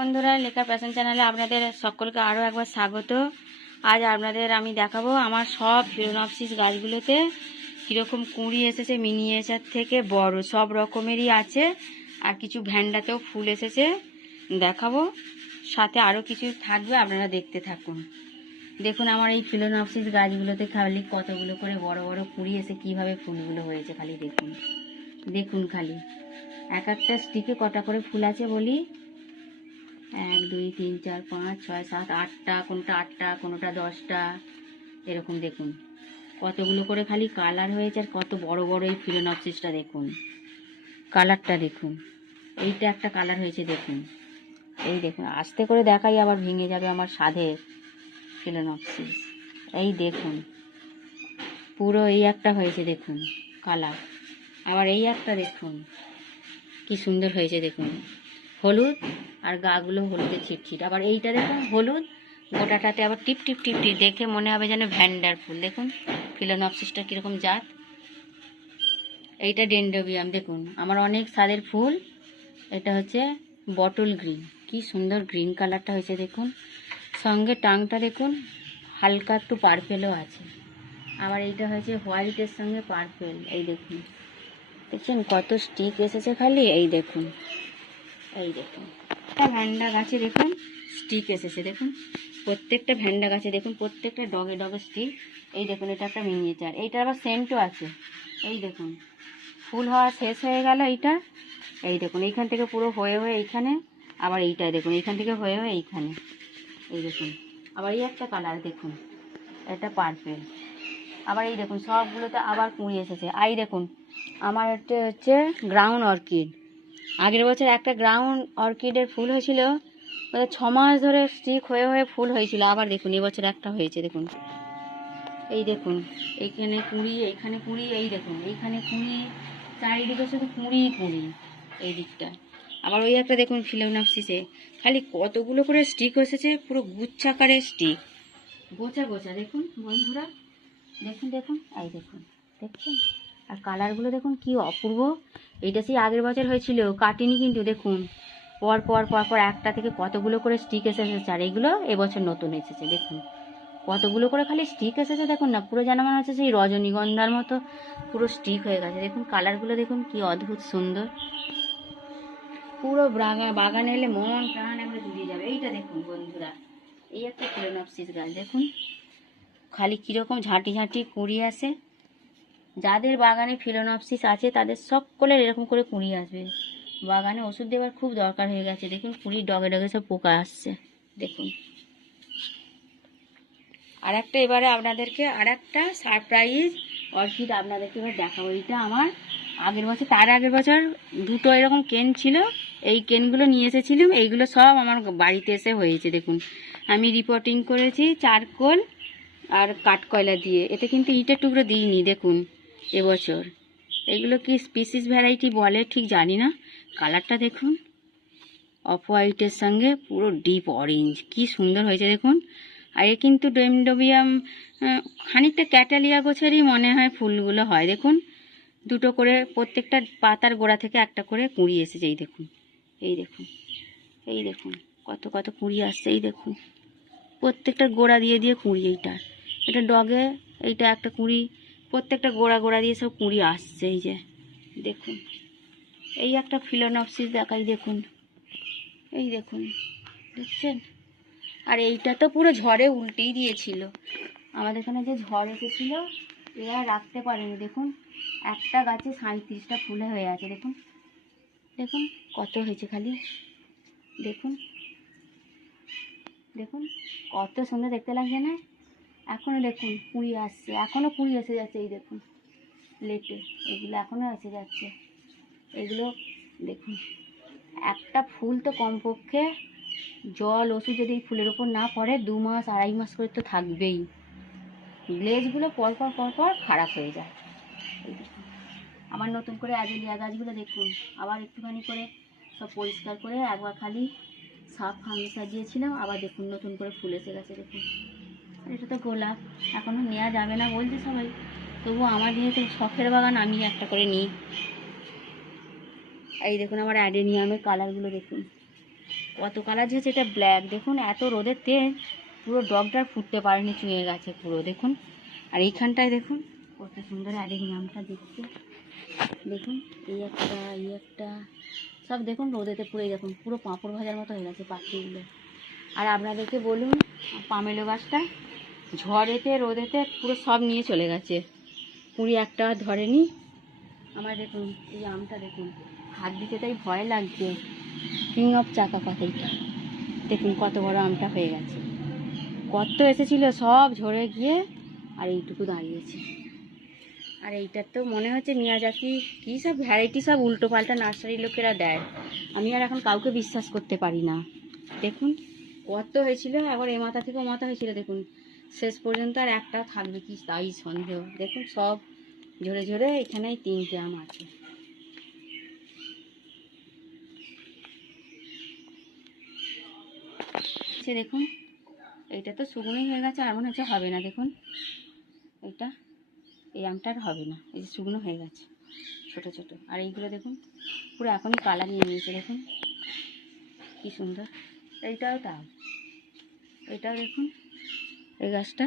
বন্ধুরা, লেখা প্যাশন চ্যানেলে আপনাদের সকলকে আরও একবার স্বাগত। আজ আপনাদের আমি দেখাবো আমার সব ফিলোনপসিস গাছগুলোতে কীরকম কুঁড়ি এসেছে। মিনিয়েচার থেকে বড় সব রকমেরই আছে, আর কিছু ভ্যান্ডাতেও ফুল এসেছে দেখাবো, সাথে আরও কিছু থাকবে, আপনারা দেখতে থাকুন। দেখুন আমার এই ফিলোনপসিস গাছগুলোতে খালি কতগুলো করে বড় বড় কুঁড়ি এসে কীভাবে ফুলগুলো হয়েছে খালি দেখুন। দেখুন খালি এক একটা স্টিকে কটা করে ফুল আছে বলি, 1 2 3 4 5 6 7 8টা, কোনোটা 8টা কোনোটা 10টা, এরকম দেখুন কতগুলো করে খালি কালার হয়েছে। আর কত বড় বড় এই ফিলোনপসিসটা দেখুন, কালারটা দেখুন। এইটা একটা কালার হয়েছে দেখুন, এই দেখুন। আস্তে করে দেখাই, আবার ভেঙে যাবে আমার স্বাদের ফিলোনপসিস। এই দেখুন পুরো এই একটা হয়েছে দেখুন কালার। আবার এই একটা দেখুন কি সুন্দর হয়েছে দেখুন, হলুদ আর গাগুলো হলুদের ছিটছিট। আবার এইটা দেখুন হলুদ, গোটাটাতে আবার টিপ টিপ টিপ টিপ, দেখে মনে হবে যেন ভ্যান্ডার ফুল। দেখুন ফিলোনপসিসটা কীরকম জাত। এইটা ডেনড্রোবিয়াম দেখুন, আমার অনেক স্বাদের ফুল। এটা হচ্ছে বটল গ্রিন, কি সুন্দর গ্রিন কালারটা হয়েছে দেখুন। সঙ্গে টাংটা দেখুন হালকা একটু পার্পেলও আছে। আবার এইটা হয়েছে হোয়াইটের সঙ্গে পার্পেল। এই দেখুন, দেখছেন কত স্টিক এসেছে খালি। এই দেখুন, এই দেখুন ভ্যান্ডা গাছে দেখুন স্টিক এসেছে দেখুন, প্রত্যেকটা ভ্যান্ডা গাছে দেখুন প্রত্যেকটা ডগে ডগে স্টিক। এই দেখুন এটা একটা মিনিয়েচার, এইটা আবার সেন্টও আছে। এই দেখুন ফুল হওয়া শেষ হয়ে গেল এইটা। এই দেখুন এইখান থেকে পুরো হয়ে হয়ে এইখানে, আবার এইটাই দেখুন এইখান থেকে হয়ে হয়ে এইখানে। এই দেখুন আবার এই একটা কালার দেখুন, এটা পার্পেল। আবার এই দেখুন সবগুলোতে আবার কুঁড়ি এসেছে। এই দেখুন আমার এটা হচ্ছে গ্রাউন্ড অর্কিড। আগের বছর একটা গ্রাউন্ড অর্কিডের ফুল হয়েছিল, 6 মাস ধরে স্টিক হয়ে হয়ে ফুল হয়েছিল। আবার দেখুন এবছর একটা হয়েছে দেখুন। এই দেখুন এইখানে কুঁড়ি, এইখানে কুঁড়ি, এই দেখুন এইখানে কুঁড়ি, চারিদিকে শুধু কুঁড়ি কুঁড়ি এই দিকটা। আবার ওই একটা দেখুন ফিলোনপসিসে খালি কতগুলো করে স্টিক এসেছে, পুরো গুচ্ছাকারের স্টিক, গোছা গোছা দেখুন বন্ধুরা। দেখুন দেখুন এই দেখুন, দেখছেন? আর কালারগুলো দেখুন কি অপূর্ব। এইটা সেই আগের বছর হয়েছিল, কাটিনি কিন্তু। দেখুন পর পর পর পর একটা থেকে কতগুলো করে স্টিক এসেছে। আর এগুলো এবছর নতুন এসেছে দেখুন, কতগুলো করে খালি স্টিক এসেছে দেখুন না। পুরো যেন মনে হচ্ছে সেই রজনীগন্ধার মতো পুরো স্টিক হয়ে গেছে। দেখুন কালারগুলো দেখুন কি অদ্ভুত সুন্দর। পুরো বাগানে এলে মন প্রাণ একবারে জুড়িয়ে যাবে। এইটা দেখুন বন্ধুরা, এই একটা ফিলোনপসিস গাছ দেখুন, খালি কীরকম ঝাঁটি ঝাঁটি কুঁড়ি আসে। যাদের বাগানে ফিলোনপসিস আছে তাদের সকলের এরকম করে কুঁড়ি আসবে। বাগানে ওষুধ দেওয়ার খুব দরকার হয়ে গেছে। দেখুন কুঁড়ির ডগে ডগে সব পোকা আসছে দেখুন। আর একটা এবারে আপনাদেরকে আর একটা সারপ্রাইজ অর্কিড আপনাদেরকে এবার দেখাবো। এইটা আমার আগের বছর, তার আগের বছর দুটো এরকম কেন ছিল, এই কেনগুলো নিয়ে এসেছিলাম। এইগুলো সব আমার বাড়িতে এসে হয়েছে দেখুন। আমি রিপোর্টিং করেছি চারকোল আর কাঠকয়লা দিয়ে, এতে কিন্তু ইটের টুকরো দিইনি দেখুন এবছর। এগুলো কি স্পিসিস ভ্যারাইটি বলে ঠিক জানি না। কালারটা দেখুন অফ হোয়াইটের সঙ্গে পুরো ডিপ অরেঞ্জ, কি সুন্দর হয়েছে দেখুন। আর এ কিন্তু ডেনড্রোবিয়াম খানিকটা ক্যাটালিয়া গোছেরই মনে হয় ফুলগুলো হয়। দেখুন দুটো করে প্রত্যেকটা পাতার গোড়া থেকে একটা করে কুঁড়ি এসেছে। এই দেখুন, এই দেখুন, এই দেখুন কত কত কুঁড়ি আসছে। এই দেখুন প্রত্যেকটা গোড়া দিয়ে দিয়ে কুঁড়ি। এটা ডগে, এইটা একটা কুঁড়ি, প্রত্যেকটা গোড়া গোড়া দিয়ে সব কুঁড়ি আসছে। এই যে দেখুন, এই একটা ফিলোনপসিস দেখাই দেখুন, এই দেখুন দেখছেন। আর এইটা তো পুরো ঝড়ে উল্টেই দিয়েছিল। আমাদের এখানে যে ঝড় এসেছিল এরা রাখতে পারেনি। দেখুন একটা গাছে 37টা ফুলে হয়ে আছে দেখুন। দেখুন কত হয়েছে খালি দেখুন, দেখুন কত সুন্দর দেখতে লাগছে না? এখনও দেখুন কুঁড়ি আসছে, এখনও কুঁড়ি এসে যাচ্ছে। এই দেখুন লেটে এগুলো এখনও এসে যাচ্ছে। এগুলো দেখুন, একটা ফুল তো কমপক্ষে জল ওষুধ যদি এই ফুলের ওপর না পড়ে 2 মাস 2.5 মাস করে তো থাকবেই। লেজগুলো পরপর পরপর খারাপ হয়ে যায়। এই দেখুন আমার নতুন করে অ্যাজেলিয়া গাছগুলো দেখুন, আবার একটুখানি করে সব পরিষ্কার করে একবার খালি সাফ ফাঙ্গিসাইড দিয়েছিলাম, আবার দেখুন নতুন করে ফুল এসে গেছে দেখুন। আর এটা তো গোলাপ, এখনও নেওয়া যাবে না বলছে সবাই, তবুও আমার যেহেতু শখের বাগান আমি একটা করে নিই। এই দেখুন আমার অ্যাডেনিয়ামের কালারগুলো দেখুন, কত কালার ঝেছে, এটা ব্ল্যাক। দেখুন এত রোদের তেজ, পুরো ডগটার ফুটতে পারেনি, চুঁয়ে গেছে পুরো। দেখুন আর এইখানটায় দেখুন কত সুন্দর আরেক নামটা দেখতে। দেখুন এই একটা সব দেখুন রোদেতে পুরো, দেখুন পুরো পাঁপড় ভাজার মতো হয়ে গেছে পাখিগুলো। আর আপনাদেরকে বলুন, পামেলো গাছটা ঝড়েতে রোদেতে পুরো সব নিয়ে চলে গেছে, কুড়ি একটা ধরেনি আমার। দেখুন এই আমটা দেখুন, হাত দিতে তাই ভয় লাগছে। কিং অফ চাকা পাতাইটা দেখুন কত বড় আমটা হয়ে গেছে, কত এসেছিল সব ঝরে গিয়ে আর এইটুকু দাঁড়িয়েছে। আর এইটার তো মনে হচ্ছে মিয়াজাকি কী সব ভ্যারাইটি সব উল্টো পাল্টা নার্সারি লোকেরা দেয়, আমি আর এখন কাউকে বিশ্বাস করতে পারি না। দেখুন কত হয়েছিল, একবার এ মাথা থেকে ও মাথা হয়েছিল, দেখুন শেষ পর্যন্ত আর একটা থাকবে কি তাই সন্দেহ। দেখুন সব ঝরে ঝরে এখানেই 3টে আম আছে। দেখুন এইটা তো শুকনোই হয়ে গেছে, আর মনে হচ্ছে হবে না। দেখুন এইটা, এই আমটা আর হবে না, এই যে শুকনো হয়ে গেছে ছোট ছোট। আর এইগুলো দেখুন পুরো এখনই কালার নিয়ে নিয়েছে, দেখুন কি সুন্দর। এইটাও তাও, এইটাও দেখুন এই গাছটা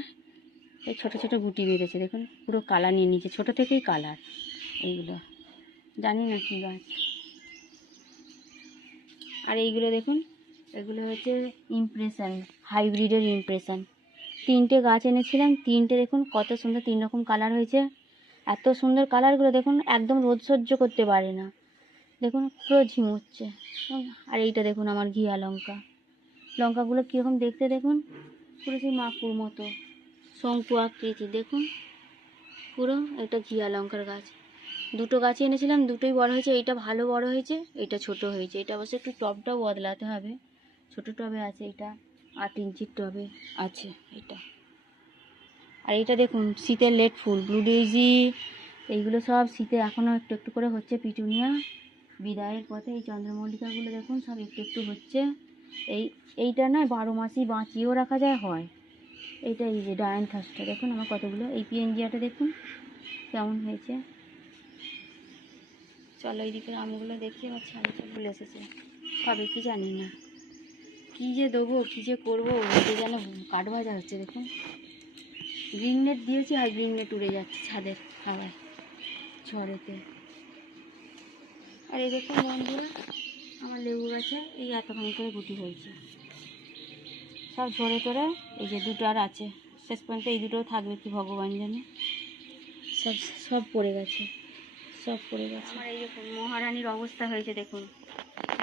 এই ছোট ছোট গুটি বেরিয়েছে, দেখুন পুরো কালার নিয়ে নিয়েছে, ছোট থেকেই কালার। এইগুলো জানি না কী গাছ। আর এইগুলো দেখুন, এগুলো হচ্ছে ইমপ্রেশন, হাইব্রিডের ইমপ্রেশন। 3টে গাছ এনেছিলাম, 3টে দেখুন কত সুন্দর 3 রকম কালার হয়েছে। এত সুন্দর কালারগুলো দেখুন, একদম রোদ সহ্য করতে পারে না, দেখুন পুরো ঝিমুচ্ছে। আর এইটা দেখুন আমার ঘিয়া লঙ্কা, লঙ্কাগুলো কীরকম দেখতে দেখুন, পুরো সেই মাকুর মতো শঙ্কু আকৃতি। দেখুন পুরো এটা ঘিয়া লঙ্কার গাছ। 2টো গাছই এনেছিলাম, 2টোই বড় হয়েছে। এইটা ভালো বড় হয়েছে, এটা ছোট হয়েছে। এটা অবশ্য একটু টবটাও বদলাতে হবে, ছোট টবে আছে, এটা 8 ইঞ্চির টবে আছে এটা। আর এইটা দেখুন শীতের লেট ফুল, ব্লু ডেইজি, এইগুলো সব শীতে এখনও একটু একটু করে হচ্ছে। পিটুনিয়া বিদায়ের পথে, এই চন্দ্রমল্লিকাগুলো দেখুন সব একটু একটু হচ্ছে। এইটা না 12 মাসই বাঁচিয়েও রাখা যায়, হয় এইটা। এই যে ডায়ান্থাসটা দেখুন আমার কতগুলো। এই পিএনজিয়াটা দেখুন কেমন হয়েছে। চলো এইদিকে আমগুলো দেখি, আমার ছাড়ি ফুল এসেছে, হবে কি জানি না, কী যে দেবো কী যে করবো, এটা যেন কাঠ ভাজা হচ্ছে। দেখুন গ্রিন নেট দিয়েছি, আর গ্রিন নেট উড়ে যাচ্ছে ছাদের হাওয়ায় ঝড়েতে। আর এই দেখুন বন্ধুরা আমার লেবু গাছে এই এতখানি করে গুটি হয়েছে, সব ঝরে টরে। এই যে 2টো আর আছে, শেষ পর্যন্ত এই 2টোও থাকবে কি ভগবান জানে। সব সব পড়ে গেছে, সব পড়ে গেছে। আমার এই দেখুন মহারানীর অবস্থা হয়েছে, দেখুন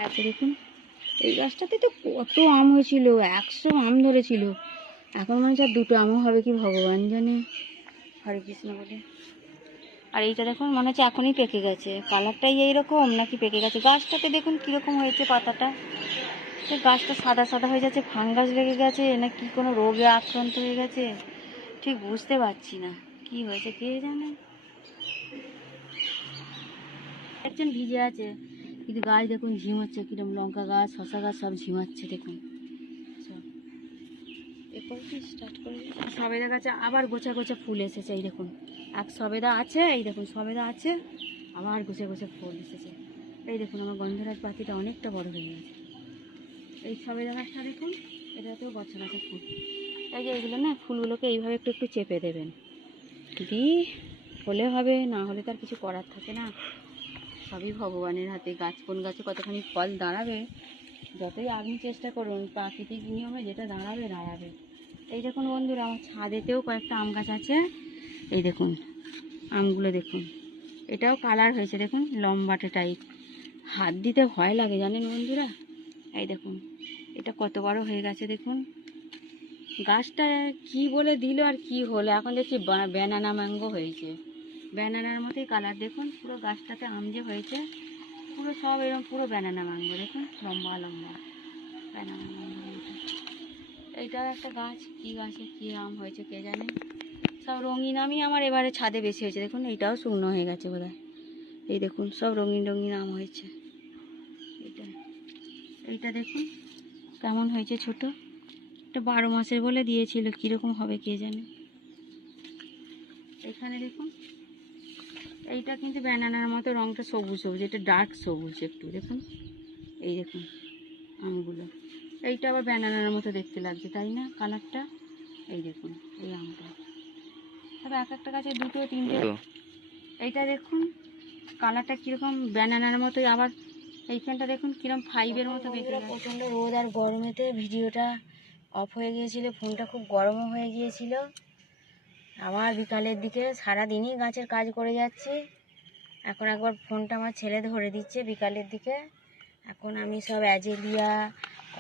আচ্ছা দেখুন এই গাছটাতে তো কত আম হয়েছিল, 100 আম ধরেছিল, এখন মনে হচ্ছে আর 2টো আমও হবে কি ভগবান জানে। হরে কৃষ্ণ বলে। আর এইটা দেখুন মনে হচ্ছে এখনই পেকে গেছে, কালারটাই এইরকম নাকি পেকে গেছে। গাছটাতে দেখুন কীরকম হয়েছে পাতাটা, গাছটা সাদা সাদা হয়ে যাচ্ছে, ফাঙ্গাস লেগে গেছে না কি কোনো রোগে আক্রান্ত হয়ে গেছে, ঠিক বুঝতে পারছি না কি হয়েছে কে জানে। একজন ভিজে আছে কিন্তু গাছ দেখুন ঝিমাচ্ছে কিরম, লঙ্কা গাছ শশা গাছ সব ঝিমাচ্ছে দেখুন সব। এরপর কি স্টার্ট করে সবেদা গাছে আবার গোছা গোছা ফুল এসেছে, এই দেখুন এক সবেদা আছে, এই দেখুন সবেদা আছে আবার গোছা গোছা ফুল এসেছে। এই দেখুন আমার গন্ধরাজ পাখিটা অনেকটা বড় হয়ে গেছে। এই সবেদা গাছটা দেখুন, এটাতেও গছা গছা ফুল। এই যে এইগুলো না ফুলগুলোকে এইভাবে একটু একটু চেপে দেবেন, দি হলে হবে, না হলে তার কিছু করার থাকে না। সবই ভগবানের হাতে, গাছ কোন গাছে কতখানি ফল দাঁড়াবে যতই আপনি চেষ্টা করুন, প্রাকৃতিক নিয়মে যেটা দাঁড়াবে দাঁড়াবে। এই দেখুন বন্ধুরা আমার ছাদেতেও কয়েকটা আম গাছ আছে, এই দেখুন আমগুলো দেখুন, এটাও কালার হয়েছে দেখুন লম্বাটে টাইপ, হাত দিতে ভয় লাগে জানেন বন্ধুরা। এই দেখুন এটা কত বড় হয়ে গেছে দেখুন, গাছটা কি বলে দিল আর কি হলো, এখন দেখছি ব্যানানা ম্যাঙ্গো হয়েছে, ব্যানানার মতোই কালার। দেখুন পুরো গাছটাতে আম যে হয়েছে পুরো সব এরকম পুরো ব্যানানা ম্যাঙ্গো, দেখুন লম্বা লম্বা ব্যানানা ম্যাঙ্গো। এইটাও একটা গাছ, কি গাছে কি আম হয়েছে কে জানে। সব রঙিন আমই আমার এবারে ছাদে বেশি হয়েছে, দেখুন এইটাও শুকনো হয়ে গেছে বোধহয়। এই দেখুন সব রঙিন রঙিন আম হয়েছে। এইটা দেখুন কেমন হয়েছে ছোট, এটা 12 মাসের বলে দিয়েছিল, কীরকম হবে কে জানে। এখানে দেখুন এইটা কিন্তু ব্যানানার মতো রঙটা সবুজ সবুজ, এটা ডার্ক সবুজ একটু দেখুন। এই দেখুন আমগুলো এইটা আবার ব্যানানার মতো দেখতে লাগছে, তাই না কালারটা? এই দেখুন এই আমটা, তবে এক একটা গাছে দুটো তিনটে। এইটা দেখুন কালারটা কীরকম ব্যানানার মতোই, আবার এইখানটা দেখুন কীরকম ফাইভের মতো বেঁকে গেছে। প্রচণ্ড রোদ আর গরমেতে ভিডিওটা অফ হয়ে গিয়েছিল, ফোনটা খুব গরমও হয়ে গিয়েছিল। আবার বিকালের দিকে সারাদিনই গাছের কাজ করে যাচ্ছি। এখন একবার ফোনটা আমার ছেলে ধরে দিচ্ছে বিকালের দিকে। এখন আমি সব অ্যাজেলিয়া,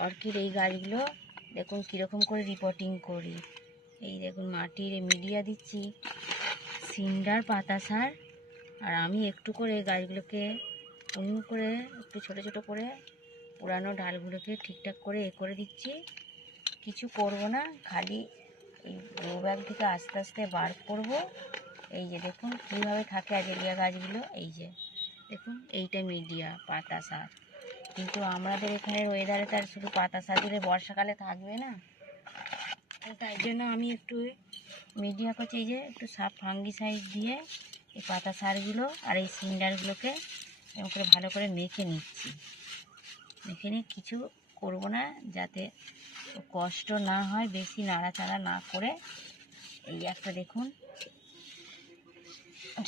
অর্কিড এই গাছগুলো দেখুন কীরকম করে রিপোর্টিং করি। এই দেখুন মাটির মিডিয়া দিচ্ছি, সিন্ডার, পাতা সার, আর আমি একটু করে এই গাছগুলোকে করে একটু ছোট ছোট করে পুরানো ডালগুলোকে ঠিকঠাক করে করে দিচ্ছি। কিছু করব না, খালি এই গ্রো ব্যাগ থেকে আস্তে আস্তে বার করব। এই যে দেখুন কীভাবে থাকে অ্যাজেলিয়া গাছগুলো। এই যে দেখুন এইটা মিডিয়া, পাতা সার। কিন্তু আমাদের এখানের ওয়েদারে তার শুধু পাতা সার দিলে বর্ষাকালে থাকবে না, তাই জন্য আমি একটু মিডিয়া করছি। এই যে একটু ফাঙ্গিসাইড দিয়ে এই পাতা সারগুলো আর এই সিন্ডারগুলোকে এরকম করে ভালো করে মেখে নিচ্ছি। মেখে নিয়ে কিছু করব না, যাতে কষ্ট না হয়, বেশি নাড়াচাড়া না করে। এই একটা দেখুন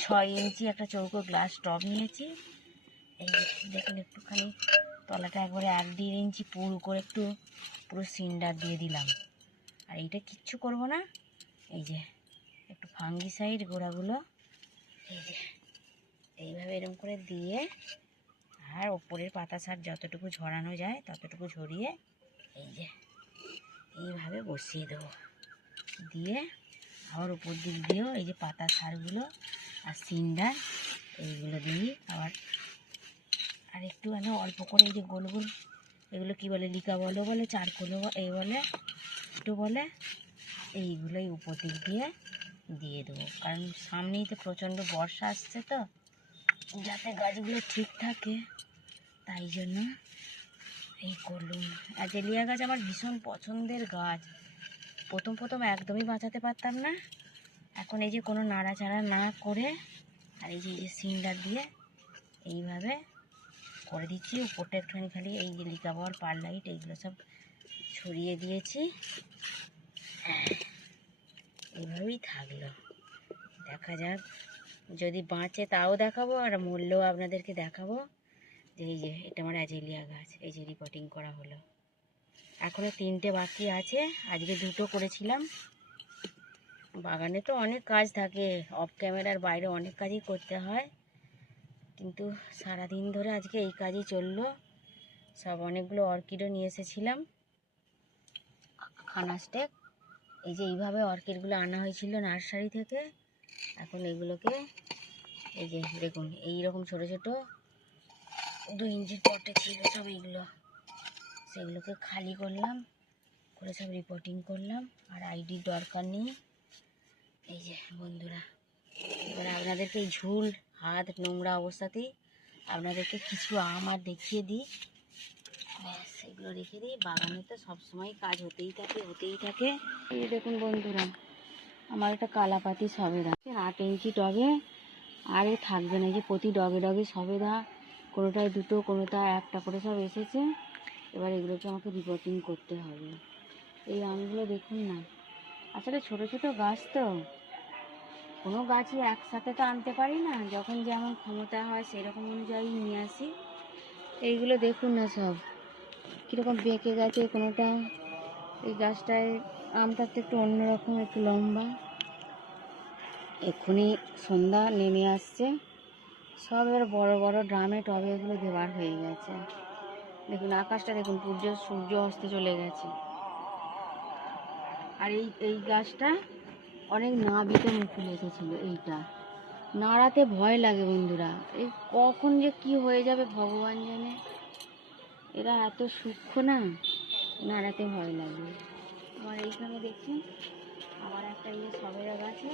6 ইঞ্চি একটা চৌকো গ্লাস টব নিয়েছি। এই দেখুন একটুখানি তলাটা একবারে 1-1.5 ইঞ্চি পুরু করে একটু পুরো সিন্ডার দিয়ে দিলাম। আর এইটা কিচ্ছু করব না, এই যে একটু ফাঙ্গিসাইড গোড়াগুলো এই যে এইভাবে এরকম করে দিয়ে, আর ওপরের পাতা সার যতটুকু ঝরানো যায় ততটুকু ঝরিয়ে এই যে এইভাবে বসিয়ে দেবো। দিয়ে আবার উপর দিক দিয়েও এই যে পাতা সারগুলো আর সিন্ডার এইগুলো দিই। আবার আর একটু অল্প করে এই যে গোল গোল এগুলো কি বলে, লিকা বলে চারকোলো এই বলে একটু বলে, এইগুলোই উপর দিক দিয়ে দেবো। কারণ সামনেই তো প্রচণ্ড বর্ষা আসছে, তো যাতে গাছগুলো ঠিক থাকে তাই জন্য এই করলুম। অ্যাজেলিয়া গাছ আমার ভীষণ পছন্দের গাছ। প্রথম একদমই বাঁচাতে পারতাম না, এখন এই যে কোনো নাড়াচাড়া না করে আর এই যে সিন্ডার দিয়ে এইভাবে করে দিচ্ছি। উপরটা একটুখানি খালি এই যে লিকা বল, পারলাইট এইগুলো সব ছড়িয়ে দিয়েছি। এইভাবেই থাকলো, দেখা যাক যদি বাঁচে তাও দেখাবো, আর মরলেও আপনাদেরকে দেখাবো। যে এই যে এটা আমার অ্যাজেলিয়া গাছ, এই যে রিপোর্টিং করা হলো। এখনও 3টে বাকি আছে, আজকে 2টো করেছিলাম। বাগানে তো অনেক কাজ থাকে, অফ ক্যামেরার বাইরে অনেক কাজই করতে হয়, কিন্তু সারাদিন ধরে আজকে এই কাজই চললো। সব অনেকগুলো অর্কিডও নিয়ে এসেছিলাম, খানাস্টেক। এই যে এইভাবে অর্কিডগুলো আনা হয়েছিল নার্সারি থেকে। এখন এগুলোকে এই যে দেখুন এইরকম ছোট ছোট 2 ইঞ্চির পটে ছিল সব, এইগুলো সেগুলোকে খালি করলাম, করে সব রিপোর্টিং করলাম। আর আইডির দরকার নেই। এই যে বন্ধুরা, এবার আপনাদেরকে এই ঝুল হাত নোংরা অবস্থাতেই আপনাদেরকে কিছু আম আর দেখিয়ে দিই। ব্যাস এগুলো রেখে দিই। বাগানে তো সবসময় কাজ হতেই থাকে। এই দেখুন বন্ধুরা, আমার একটা কালাপাতি সবেদা 8 ইঞ্চি টবে, আর এ থাকবে না। এই যে প্রতি ডগে ডগে সবেদা, কোনোটায় 2টো, কোনোটায় 1টা করে সব এসেছে। এবার এগুলোকে আমাকে রিপোর্টিং করতে হবে। এই আমগুলো দেখুন না, আসলে ছোট ছোট গাছ তো, কোনো গাছই একসাথে তো আনতে পারি না, যখন যেমন ক্ষমতা হয় সেরকম অনুযায়ী নিয়ে আসি। এইগুলো দেখুন না সব কীরকম বেঁকে গেছে কোনোটা। এই গাছটায় আমটা তো একটু অন্যরকম, একটু লম্বা। এক্ষুনি সন্ধ্যা নেমে আসছে, সব এবার বড় বড় ড্রামে টবে এগুলো দেওয়ার হয়ে গেছে। দেখুন আকাশটা দেখুন, সূর্য অস্তে চলে গেছে। আর এই গাছটা অনেক নাবিতে মুকুল এসেছিলো, এইটা নাড়াতে ভয় লাগে বন্ধুরা। এই কখন যে কি হয়ে যাবে ভগবান জানে, এরা এত সূক্ষ্ম না, নাড়াতে ভয় লাগে। আমার এইখানে দেখুন আমার একটা সবেদা গাছে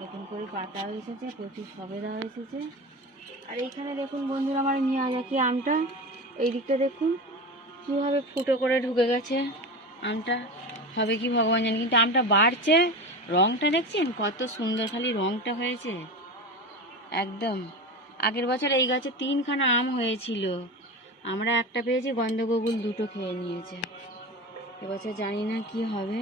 নতুন করে পাতা এসেছে, প্রচুর সবেদা এসেছে। আর এইখানে দেখুন বন্ধুরা আমার মিয়াজাকি আমটা, এই দিকটা দেখুন কীভাবে ফুটো করে ঢুকে গেছে। আমটা হবে কি ভগবান জানে, কিন্তু আমটা বাড়ছে। রঙটা দেখছেন কত সুন্দর, খালি রঙটা হয়েছে একদম। আগের বছর এই গাছে 3খানা আম হয়েছিল, আমরা একটা পেয়েছি, গন্ধগোকুল 2টো খেয়ে নিয়েছে। এবছর জানি না কি হবে,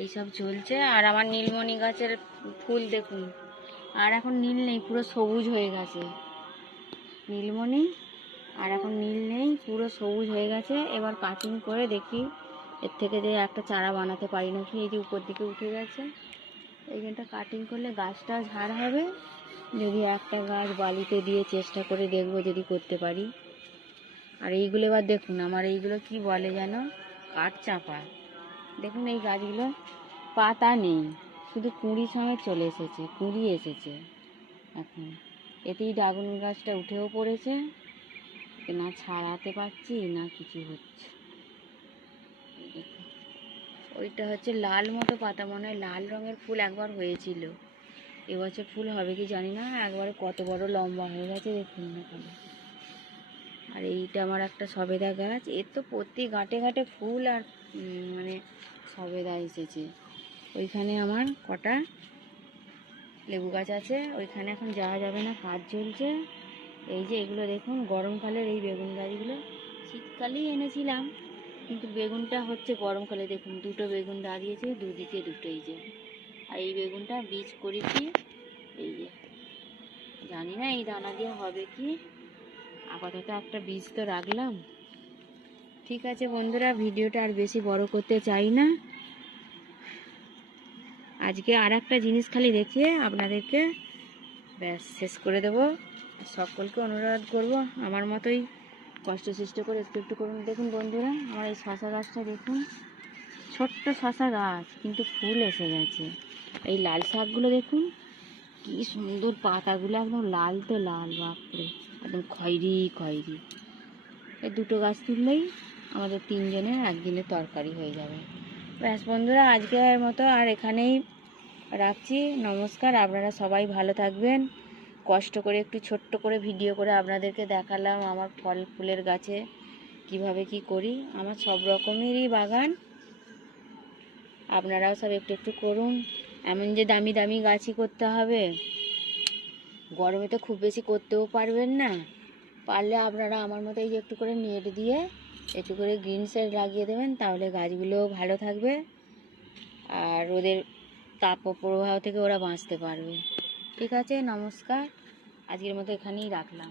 এইসব চলছে। আর আমার নীলমণি গাছের ফুল দেখুন, আর এখন নীল নেই, পুরো সবুজ হয়ে গেছে নীলমণি। আর এখন নীল নেই, পুরো সবুজ হয়ে গেছে। এবার কাটিং করে দেখি এর থেকে যে একটা চারা বানাতে পারি নাকি। এই যে উপর দিকে উঠে গেছে, এইখানটা কাটিং করলে গাছটা ঝাড় হবে। যদি একটা গাছ বালিতে দিয়ে চেষ্টা করে দেখবো যদি করতে পারি। আর এইগুলো এবার দেখুন, আমার এইগুলো কি বলে যেন, কাঠচাঁপা। দেখুন এই গাছগুলো পাতা নেই, শুধু কুঁড়ি সমেত চলে এসেছে, কুঁড়ি এসেছে এখন। এতেই ড্রাগন গাছটা উঠেও পড়েছে, না ছাড়াতে পারছি না কিছু হচ্ছে। ওইটা হচ্ছে লাল মতো পাতা, মনে হয় লাল রঙের ফুল একবার হয়েছিল, এবছর ফুল হবে কি জানি না। একবারে কত বড় লম্বা হয়ে গেছে দেখুন না খালি। আর এইটা আমার একটা সবেদা গাছ, এর তো প্রতি গাঁটে গাঁটে ফুল আর মানে সবেদা এসেছে। ওইখানে আমার কটা লেবু গাছ আছে, ওইখানে এখন যাওয়া যাবে না, কাজ চলছে। এই যে এগুলো দেখুন, গরমকালের এই বেগুন গাছগুলো শীতকালেই এনেছিলাম, কিন্তু বেগুনটা হচ্ছে গরমকালে। দেখুন দুটো বেগুন দাঁড়িয়েছে, দুদিকে দুটোই যে। আর এই বেগুনটা বীজ করেছি, এই যে জানি না এই দানা দিয়ে হবে কি, আপাতত একটা বীজ তো রাখলাম। ঠিক আছে বন্ধুরা, ভিডিওটা আর বেশি বড় করতে চাই না। আজকে আর একটা জিনিস খালি দেখিয়ে আপনাদেরকে ব্যাস শেষ করে দেবো। সকলকে অনুরোধ করব আমার মতোই কষ্ট সৃষ্ট করে একটু একটু করুন। দেখুন বন্ধুরা, আমার এই শশা গাছটা দেখুন, ছোট্ট শশা গাছ কিন্তু ফুল এসে গেছে। এই লাল শাকগুলো দেখুন কি সুন্দর, পাতাগুলো একদম লাল তো লাল, বাপরে একদম খয়েরি খয়েরি। এই দুটো গাছ তুললেই আমাদের তিনজনের একদিনে তরকারি হয়ে যাবে। ব্যাস বন্ধুরা, আজকের মতো আর এখানেই রাখছি। নমস্কার, আপনারা সবাই ভালো থাকবেন। কষ্ট করে একটু ছোট্ট করে ভিডিও করে আপনাদেরকে দেখালাম আমার ফল ফুলের গাছে কিভাবে কি করি। আমার সব রকমেরই বাগান, আপনারাও সব একটু একটু করুন। এমন যে দামি দামি গাছই করতে হবে, গরমে তো খুব বেশি করতেও পারবেন না। পারলে আপনারা আমার মতো এই যে একটু করে নেট দিয়ে একটু করে গ্রিন শেড লাগিয়ে দেবেন, তাহলে গাছগুলোও ভালো থাকবে আর ওদের তাপ প্রবাহ থেকে ওরা বাঁচতে পারবে। ঠিক আছে, নমস্কার, আজকের মতো এখানেই রাখলাম।